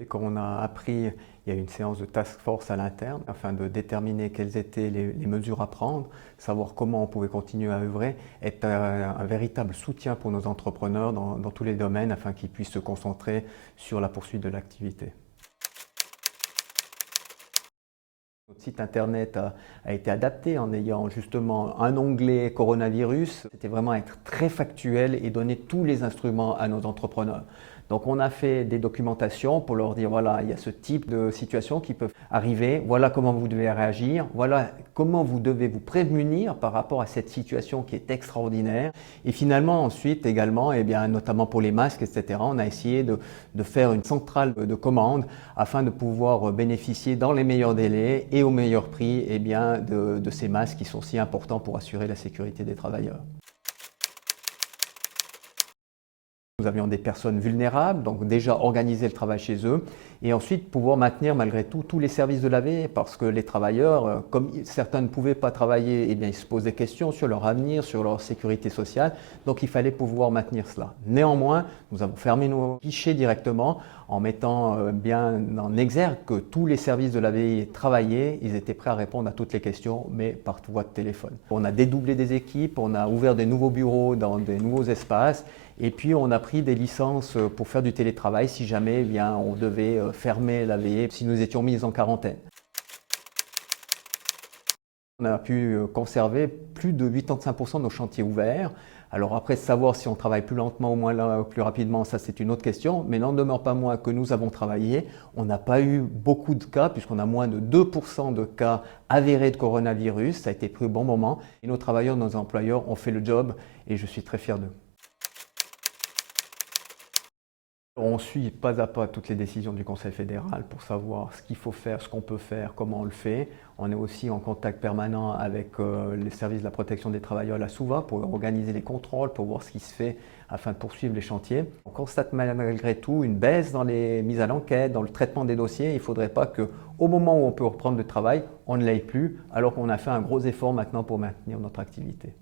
Et quand on a appris, il y a eu une séance de task force à l'interne afin de déterminer quelles étaient les mesures à prendre, savoir comment on pouvait continuer à œuvrer, être un véritable soutien pour nos entrepreneurs dans tous les domaines afin qu'ils puissent se concentrer sur la poursuite de l'activité. Notre site internet a été adapté en ayant justement un onglet coronavirus. C'était vraiment être très factuel et donner tous les instruments à nos entrepreneurs. Donc on a fait des documentations pour leur dire voilà, il y a ce type de situation qui peuvent arriver, voilà comment vous devez réagir, voilà comment vous devez vous prémunir par rapport à cette situation qui est extraordinaire. Et finalement ensuite également, eh bien, notamment pour les masques, etc., on a essayé de faire une centrale de commande afin de pouvoir bénéficier dans les meilleurs délais et au meilleur prix eh bien, de ces masques qui sont si importants pour assurer la sécurité des travailleurs. Nous avions des personnes vulnérables, donc déjà organiser le travail chez eux et ensuite pouvoir maintenir malgré tout tous les services de la veille parce que les travailleurs, comme certains ne pouvaient pas travailler, eh bien, ils se posent des questions sur leur avenir, sur leur sécurité sociale, donc il fallait pouvoir maintenir cela. Néanmoins, nous avons fermé nos guichets directement en mettant bien en exergue que tous les services de la veille travaillaient, ils étaient prêts à répondre à toutes les questions, mais par voie de téléphone. On a dédoublé des équipes, on a ouvert des nouveaux bureaux dans des nouveaux espaces et puis on a pris des licences pour faire du télétravail si jamais eh bien, on devait fermer la veillée, si nous étions mis en quarantaine. On a pu conserver plus de 85% de nos chantiers ouverts. Alors après, savoir si on travaille plus lentement ou moins plus rapidement, ça c'est une autre question, mais n'en demeure pas moins que nous avons travaillé. On n'a pas eu beaucoup de cas, puisqu'on a moins de 2% de cas avérés de coronavirus. Ça a été pris au bon moment. Et nos travailleurs, nos employeurs ont fait le job et je suis très fier d'eux. On suit pas à pas toutes les décisions du Conseil fédéral pour savoir ce qu'il faut faire, ce qu'on peut faire, comment on le fait. On est aussi en contact permanent avec les services de la protection des travailleurs, la SUVA, pour organiser les contrôles, pour voir ce qui se fait afin de poursuivre les chantiers. On constate malgré tout une baisse dans les mises à l'enquête, dans le traitement des dossiers. Il ne faudrait pas qu'au moment où on peut reprendre le travail, on ne l'aille plus, alors qu'on a fait un gros effort maintenant pour maintenir notre activité.